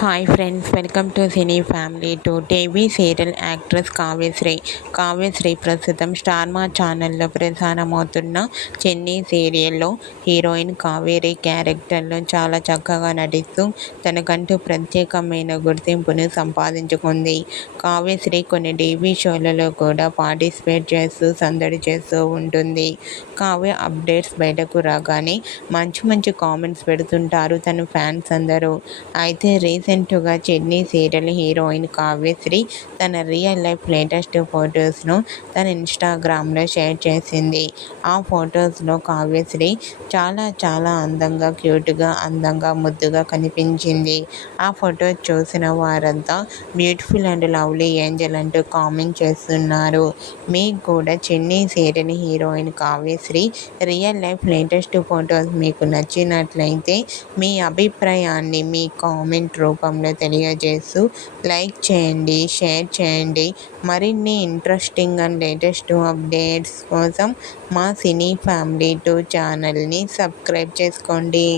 Hi friends, welcome to cine family to TV serial actress Kavyasri. Kavyasri ప్రస్తుతం star మా ఛానల్లో ప్రసారమవుతున్న చెన్నీ సీరియల్లో హీరోయిన్ కావేరి క్యారెక్టర్లో చాలా చక్కగా నటిస్తూ తనకంటూ ప్రత్యేకమైన గుర్తింపును సంపాదించుకుంది. కావ్యశ్రీ కొన్ని టీవీ షోలలో కూడా పార్టిసిపేట్ చేస్తూ సందడి చేస్తూ ఉంటుంది. కావ్య అప్డేట్స్ బయటకు రాగానే మంచి మంచి కామెంట్స్ పెడుతుంటారు తన ఫ్యాన్స్ అందరూ. అయితే రీసెంట్గా చెన్నీ సీరియల్ హీరోయిన్ కావ్యశ్రీ తన రియల్ లైఫ్ లేటెస్ట్ ఫొటోస్ను తన ఇన్స్టాగ్రామ్లో షేర్ చేసింది. ఆ ఫొటోస్లో కావ్యశ్రీ చాలా అందంగా, క్యూట్గా, అందంగా, ముద్దుగా కనిపించింది. ఆ ఫొటో చూసిన వారంతా బ్యూటిఫుల్ అండ్ లవ్లీ ఏంజల్ అంటూ కామెంట్ చేస్తున్నారు. మీకు కూడా చెన్నీ serial heroine Kavyashree real life latest photos మీకు నచ్చినట్లయితే మీ అభిప్రాయాన్ని మీ కామెంట్ రూపంలో తెలియజేస్తూ లైక్ చేయండి, షేర్ చేయండి. మరిన్ని ఇంట్రెస్టింగ్ అండ్ లేటెస్ట్ అప్డేట్స్ కోసం మా సినీ ఫ్యామిలీ 2 ఛానల్ని సబ్స్క్రైబ్ చేసుకోండి.